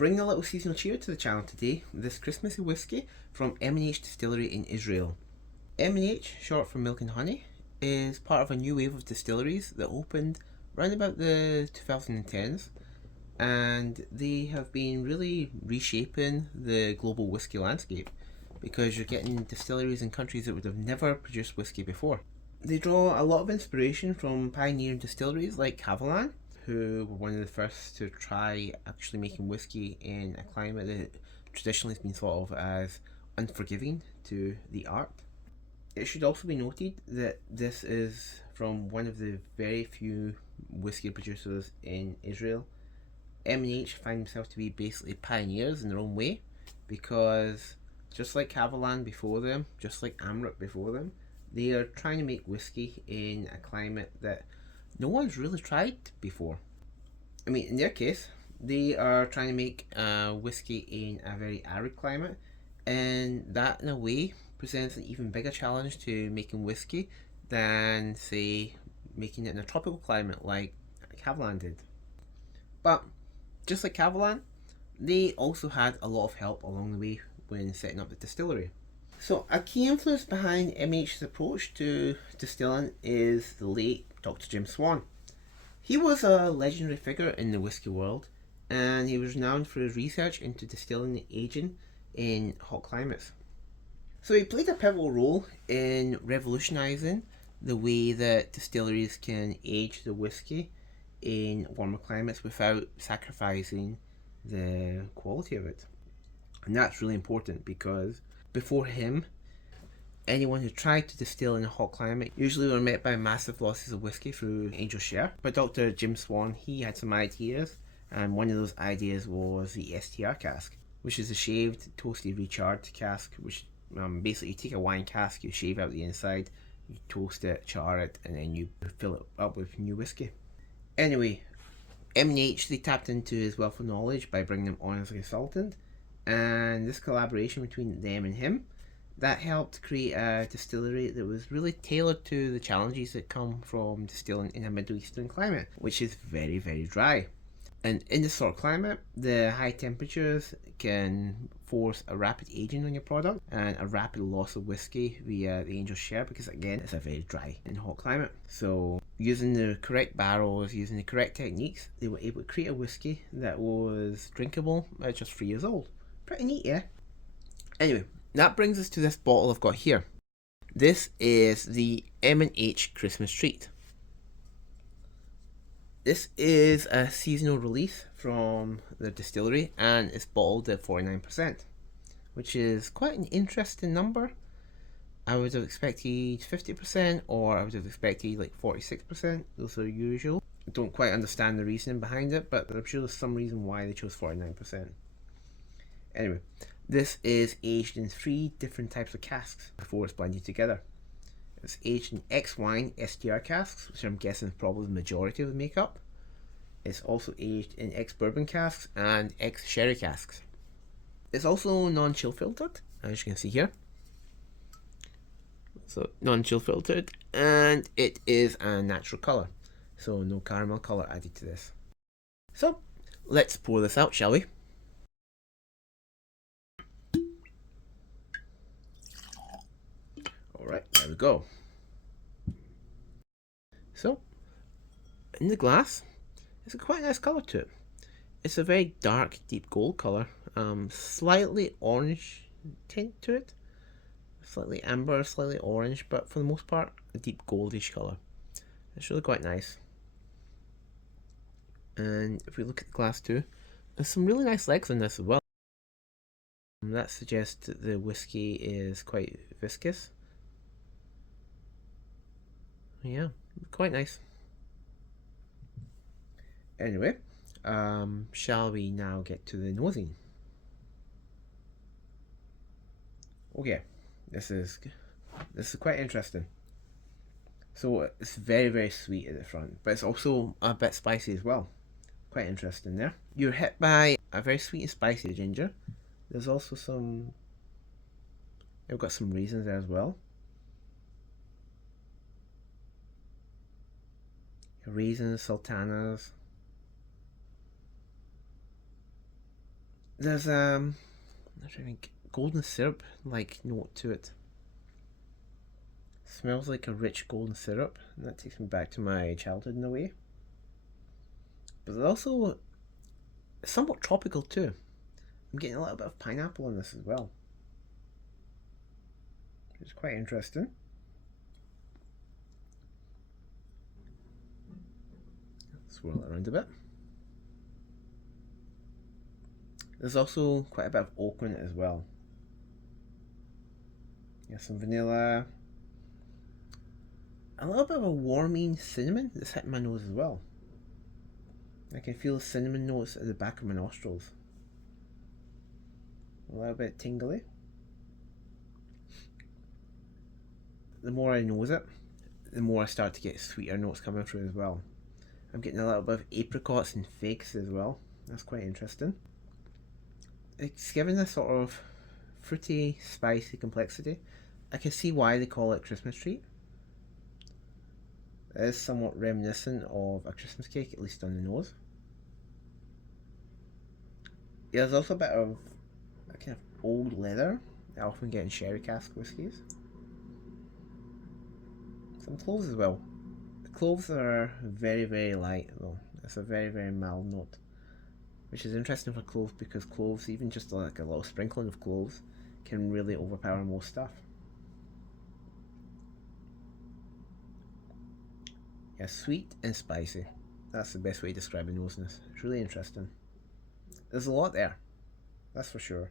bringing a little seasonal cheer to the channel today with this Christmassy whiskey from M&H Distillery in Israel. M&H, short for Milk and Honey, is part of a new wave of distilleries that opened around about the 2010s, and they have been really reshaping the global whiskey landscape because you're getting distilleries in countries that would have never produced whiskey before. They draw a lot of inspiration from pioneering distilleries like Haviland, who were one of the first to try actually making whiskey in a climate that traditionally has been thought of as unforgiving to the art. It should also be noted that this is from one of the very few whiskey producers in Israel. M&H find themselves to be basically pioneers in their own way, because just like Haviland before them, just like Amrut before them, they are trying to make whiskey in a climate that no one's really tried before. I mean, in their case, they are trying to make whiskey in a very arid climate, and that in a way presents an even bigger challenge to making whiskey than, say, making it in a tropical climate like Haviland did. But just like Haviland, they also had a lot of help along the way when setting up the distillery. So a key influence behind M&H's approach to distilling is the late Dr. Jim Swan. He was a legendary figure in the whiskey world, and he was renowned for his research into distilling and aging in hot climates. So he played a pivotal role in revolutionising the way that distilleries can age the whiskey in warmer climates without sacrificing the quality of it. And that's really important because before him, anyone who tried to distill in a hot climate usually were met by massive losses of whiskey through angel share. But Dr. Jim Swan, he had some ideas, and one of those ideas was the STR cask, which is a shaved, toasted, recharred cask, which basically you take a wine cask, you shave out the inside, you toast it, char it, and then you fill it up with new whiskey. Anyway, M&H, they tapped into his wealth of knowledge by bringing him on as a consultant, and this collaboration between them and him, that helped create a distillery that was really tailored to the challenges that come from distilling in a Middle Eastern climate, which is very, very dry. And in this sort of climate, the high temperatures can force a rapid aging on your product and a rapid loss of whiskey via the angel share, because again, it's a very dry and hot climate. So using the correct barrels, using the correct techniques, they were able to create a whiskey that was drinkable at just 3 years old. Pretty neat, yeah? Anyway, that brings us to this bottle I've got here. This is the M&H Christmas Treat. This is a seasonal release from the distillery, and it's bottled at 49%, which is quite an interesting number. I would have expected 50%, or I would have expected like 46%. Those are usual. I don't quite understand the reasoning behind it, but I'm sure there's some reason why they chose 49%. Anyway, this is aged in 3 different types of casks before it's blended together. It's aged in X wine STR casks, which I'm guessing is probably the majority of the makeup. It's also aged in X bourbon casks and X sherry casks. It's also non-chill filtered, as you can see here. So non-chill filtered, and it is a natural colour, so no caramel colour added to this. So let's pour this out, shall we? Alright, there we go. So, in the glass, it's a quite nice colour to it. It's a very dark, deep gold colour, slightly orange tint to it. Slightly amber, slightly orange, but for the most part, a deep goldish colour. It's really quite nice. And if we look at the glass too, there's some really nice legs on this as well. That suggests that the whiskey is quite viscous. Yeah, quite nice. Anyway, shall we now get to the nosing? Okay, this is quite interesting. So it's very, very sweet at the front, but it's also a bit spicy as well. Quite interesting there. You're hit by a very sweet and spicy ginger. There's also some, I've got some raisins there as well. Raisins, sultanas. There's golden syrup like note to it. Smells like a rich golden syrup, and that takes me back to my childhood in a way. But it's also somewhat tropical too. I'm getting a little bit of pineapple in this as well, which is quite interesting. Swirl it around a bit. There's also quite a bit of oak in it as well. Yeah, some vanilla. A little bit of a warming cinnamon that's hitting my nose as well. I can feel the cinnamon notes at the back of my nostrils. A little bit tingly. The more I nose it, the more I start to get sweeter notes coming through as well. I'm getting a little bit of apricots and figs as well. That's quite interesting. It's given this sort of fruity, spicy complexity. I can see why they call it Christmas treat. It is somewhat reminiscent of a Christmas cake, at least on the nose. Yeah, there's also a bit of a kind of old leather I often get in sherry cask whiskies. Some cloves as well. The cloves are very, very light though. It's a very, very mild note, which is interesting for cloves because cloves, even just like a little sprinkling of cloves, can really overpower most stuff. Yeah, sweet and spicy. That's the best way to describe a nosiness. It's really interesting. There's a lot there, that's for sure.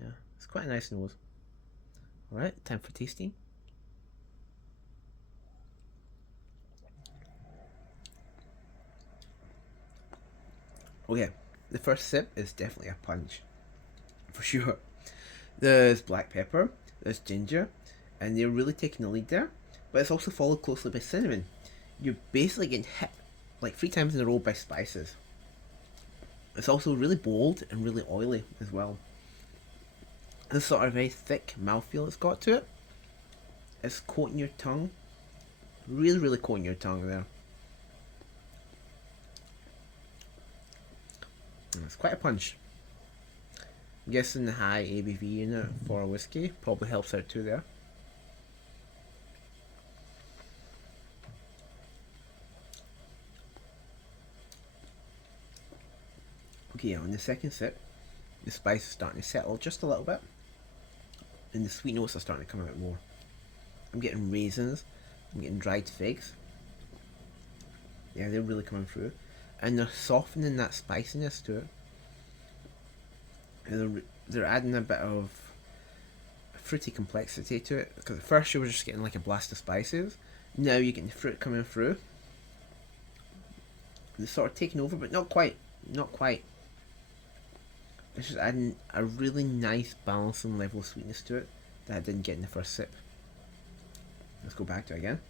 Yeah, it's quite a nice nose. Alright, time for tasting. Okay, the first sip is definitely a punch, for sure. There's black pepper, there's ginger, and they're really taking the lead there, but it's also followed closely by cinnamon. You're basically getting hit like 3 times in a row by spices. It's also really bold and really oily as well. This sort of very thick mouthfeel it's got to it. It's coating your tongue. Really, really coating your tongue there. And it's quite a punch. I'm guessing the high ABV in it for a whiskey probably helps out too there. Okay, on the second sip, the spice is starting to settle just a little bit, and the sweet notes are starting to come out more. I'm getting raisins, I'm getting dried figs. Yeah, they're really coming through, and they're softening that spiciness to it. And they're adding a bit of fruity complexity to it, because at first you were just getting like a blast of spices. Now you're getting the fruit coming through. They're sort of taking over, but not quite. Not quite. It's just adding a really nice balancing level of sweetness to it that I didn't get in the first sip. Let's go back to it again.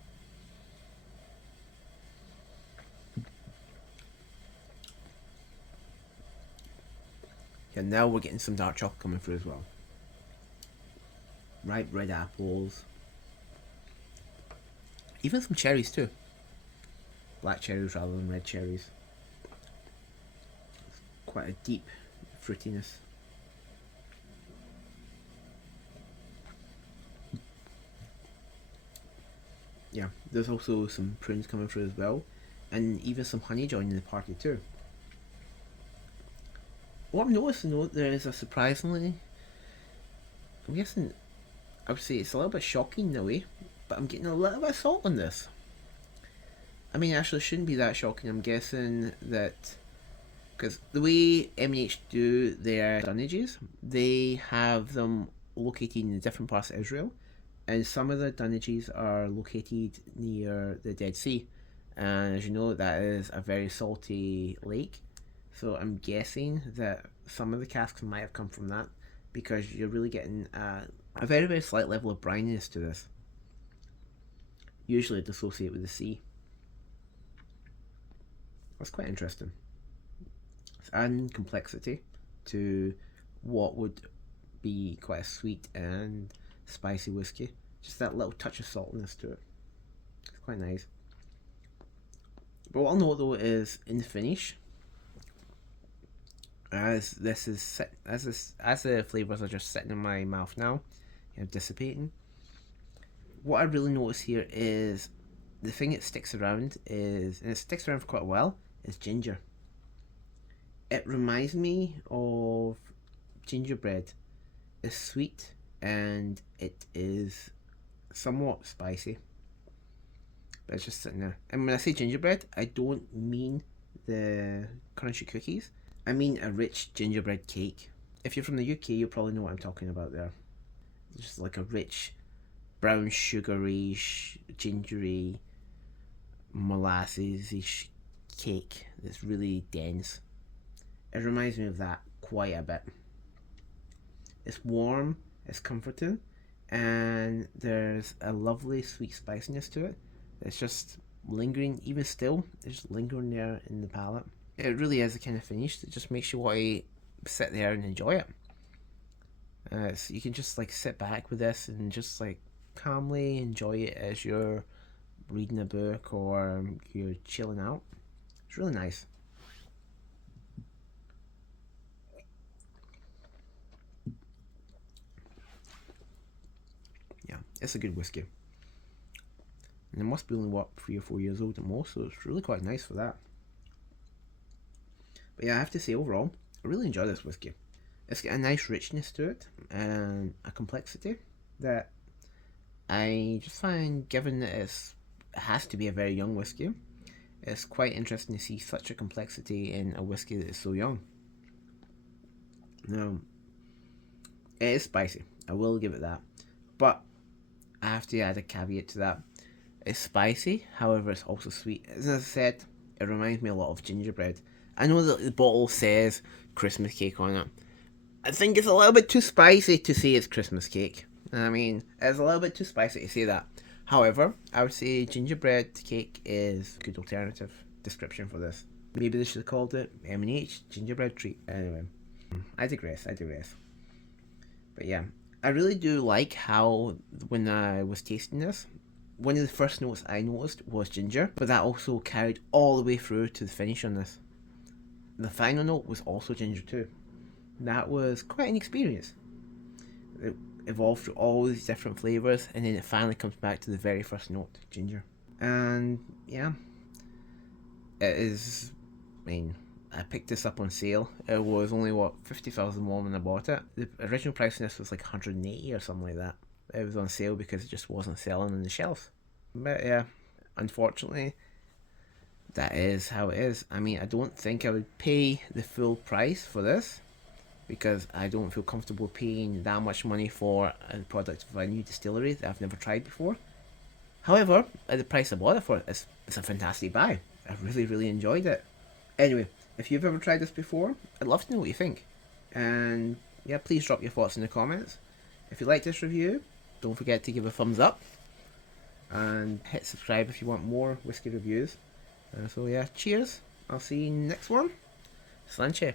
And now we're getting some dark chocolate coming through as well. Ripe red apples. Even some cherries too. Black cherries rather than red cherries. Quite a deep fruitiness. Yeah, there's also some prunes coming through as well, and even some honey joining the party too. What I'm noticing though, there is a surprisingly, I'm guessing, I would say it's a little bit shocking in a way, but I'm getting a little bit of salt on this. I mean, actually, it shouldn't be that shocking. I'm guessing that because the way M&H do their dunnages, they have them located in different parts of Israel, and some of the dunnages are located near the Dead Sea, and as you know, that is a very salty lake. So I'm guessing that some of the casks might have come from that, because you're really getting a very, very slight level of brininess to this. Usually it's associated with the sea. That's quite interesting. It's adding complexity to what would be quite a sweet and spicy whiskey. Just that little touch of saltiness to it. It's quite nice. But what I'll note though is in the finish, as this is as the flavors are just sitting in my mouth now, dissipating. What I really notice here is the thing that sticks around is, and it sticks around for quite a while, is ginger. It reminds me of gingerbread. It's sweet and it is somewhat spicy, but it's just sitting there. And when I say gingerbread, I don't mean the crunchy cookies. I mean a rich gingerbread cake. If you're from the UK, you'll probably know what I'm talking about there. It's just like a rich, brown, sugary, gingery, molasses-ish cake that's really dense. It reminds me of that quite a bit. It's warm, it's comforting, and there's a lovely sweet spiciness to it. It's just lingering, even still, it's just lingering there in the palate. It really is the kind of finish that just makes you want to sit there and enjoy it. So you can just like sit back with this and just like calmly enjoy it as you're reading a book or you're chilling out. It's really nice. Yeah, it's a good whiskey. And it must be only, what, 3 or 4 years old at most, so it's really quite nice for that. But yeah, I have to say, overall, I really enjoy this whiskey. It's got a nice richness to it and a complexity that I just find, given that it has to be a very young whiskey, it's quite interesting to see such a complexity in a whiskey that is so young. Now, it is spicy, I will give it that, but I have to add a caveat to that. It's spicy, however it's also sweet. As I said, it reminds me a lot of gingerbread. I know that the bottle says Christmas cake on it. I think it's a little bit too spicy to say it's Christmas cake. I mean, it's a little bit too spicy to say that. However, I would say gingerbread cake is a good alternative description for this. Maybe they should have called it M&H Gingerbread Treat. Anyway, I digress. But yeah, I really do like how when I was tasting this, one of the first notes I noticed was ginger, but that also carried all the way through to the finish on this. The final note was also ginger too. That was quite an experience. It evolved through all these different flavours, and then it finally comes back to the very first note, ginger. And yeah, it is, I mean, I picked this up on sale. It was only, what, 50,000 won when I bought it. The original price on this was like 180 or something like that. It was on sale because it just wasn't selling on the shelf. But yeah, unfortunately, that is how it is. I mean, I don't think I would pay the full price for this because I don't feel comfortable paying that much money for a product of a new distillery that I've never tried before. However, at the price I bought it for, it's a fantastic buy. I really enjoyed it. Anyway, if you've ever tried this before, I'd love to know what you think. And yeah, please drop your thoughts in the comments. If you like this review, don't forget to give a thumbs up. And hit subscribe if you want more whiskey reviews. So yeah, cheers. I'll see you next one. Slanche.